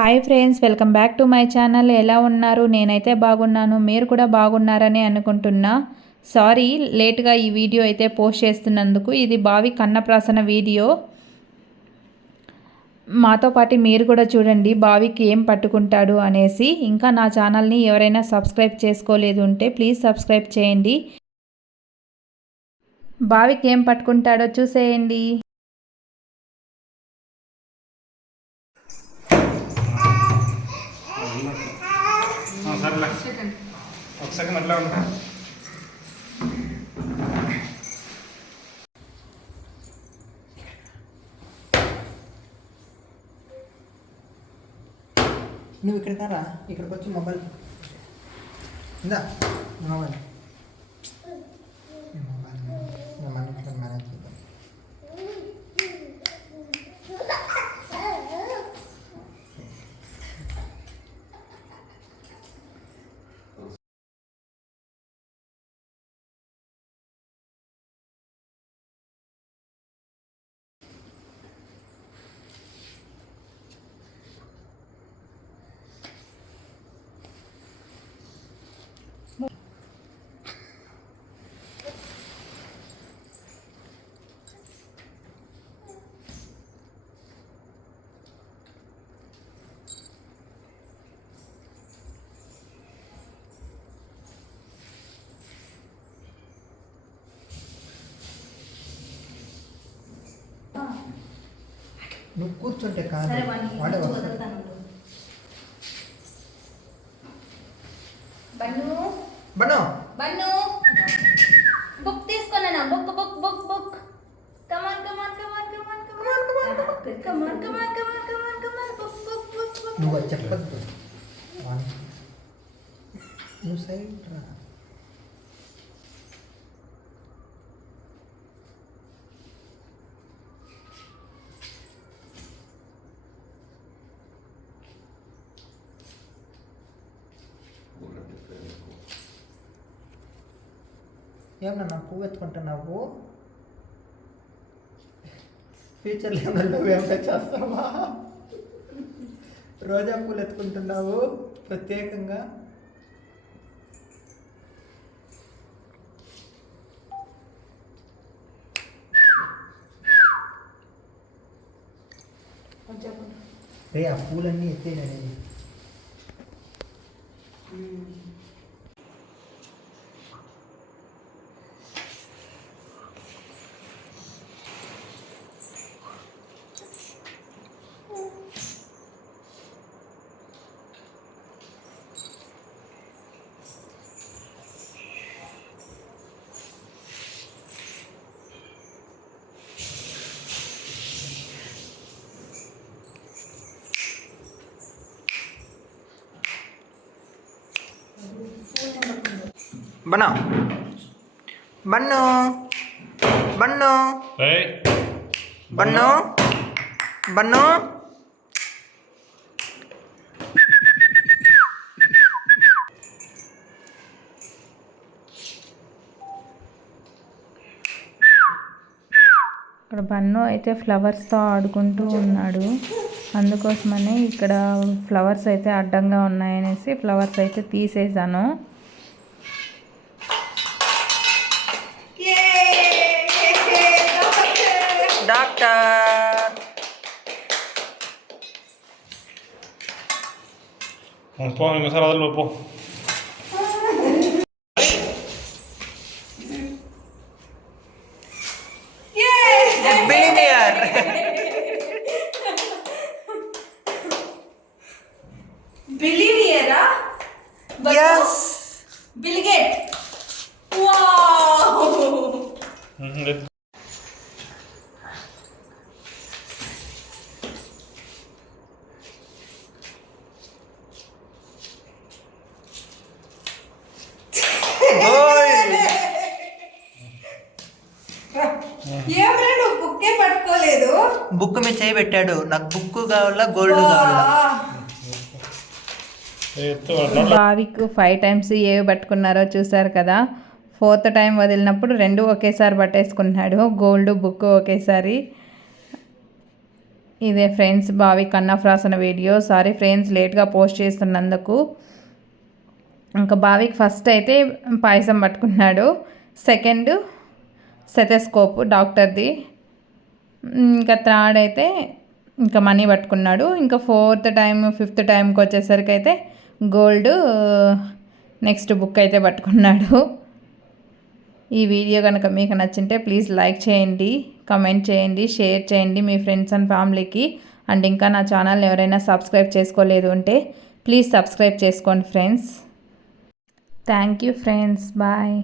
Hi friends, welcome back to my channel. ఎలా ఉన్నారు? నేనైతే బాగున్నాను. మీరు కూడా బాగున్నారని అనుకుంటున్నా. సారీ లేట్గా ఈ వీడియో అయితే పోస్ట్ చేస్తున్నందుకు. ఇది బావి కన్నప్రాసన వీడియో. మాతో పాటు మీరు కూడా చూడండి బావికి ఏం పట్టుకుంటాడు అనేసి. ఇంకా నా ఛానల్ని ఎవరైనా సబ్స్క్రైబ్ చేసుకోలేదు ఉంటే ప్లీజ్ సబ్స్క్రైబ్ చేయండి. బావికి ఏం పట్టుకుంటాడో చూసేయండి. ఒక సెకండ్ అట్లా ఉన్నా. నువ్వు ఇక్కడ కారా, ఇక్కడికి వచ్చి మొబైల్ ఇందా మొబైల్ మన ఇంట్లో మేనేజ్ చేద్దాం. నువ్వు కూర్చుంటే కాదు, వాడే వస్తాడు. బన్ను బన్నో బన్ను బుక్ తీసుకున్నానా? Book book book book come on come on come on come on come on come on come on come on come on come on come on book book book book. నువ్వు అది చెప్పద్దు, నువ్వు సైడ్ రా. ఏమన్నా పువ్వు ఎత్తుకుంటున్నావు? ఫ్యూచర్లో ఏమన్నా నువ్వేమైనా చేస్తావా? రోజా పూలు ఎత్తుకుంటున్నావు ప్రత్యేకంగా. రే ఆ పూలన్నీ ఎత్తేనండి. Banna bun bun bun bun ఇక్కడ బన్ను అయితే ఫ్లవర్స్తో ఆడుకుంటూ ఉన్నాడు. అందుకోసమని ఇక్కడ ఫ్లవర్స్ అయితే అడ్డంగా ఉన్నాయనేసి ఫ్లవర్స్ అయితే తీసేసాను. డాక్టర్ పో, ఇంకోసారి వదలు పో. బిలియనియర్. బిలియనియరా? yes Bill Gate. వావ్. ఏమన్నా నువ్వు బుక్కే పట్టుకోలేదు? బుక్ మీద చేయి పెట్టాడు. నాకు బుక్ కావాలా, గోల్డ్ కావాలా? బావికి 5 టైమ్స్ ఏవి పట్టుకున్నారో చూసారు కదా. 4th టైం వదిలినప్పుడు 2 ఒకేసారి పట్టేసుకున్నాడు, గోల్డ్ బుక్ ఒకేసారి. ఇదే ఫ్రెండ్స్ భావి కన్నఫ్ రాసిన వీడియో. సారీ ఫ్రెండ్స్ లేట్గా పోస్ట్ చేస్తున్నందుకు. ఇంకా భావికి ఫస్ట్ అయితే పాయసం పట్టుకున్నాడు, సెకండ్ సెటెస్కోప్ డాక్టర్ది, ఇంకా థర్డ్ అయితే ఇంకా మనీ పట్టుకున్నాడు. ఇంకా ఫిఫ్త్ టైంకి వచ్చేసరికి అయితే గోల్డ్ నెక్స్ట్ బుక్ అయితే పట్టుకున్నాడు. ఈ వీడియో కనుక మీకు నచ్చింటే ప్లీజ్ లైక్ చేయండి, కమెంట్ చేయండి, షేర్ చేయండి మీ ఫ్రెండ్స్ అండ్ ఫ్యామిలీకి. అండ్ ఇంకా నా ఛానల్ ఎవరైనా సబ్స్క్రైబ్ చేసుకోలేదు అంటే ప్లీజ్ సబ్స్క్రైబ్ చేసుకోండి friends. Thank you friends, bye.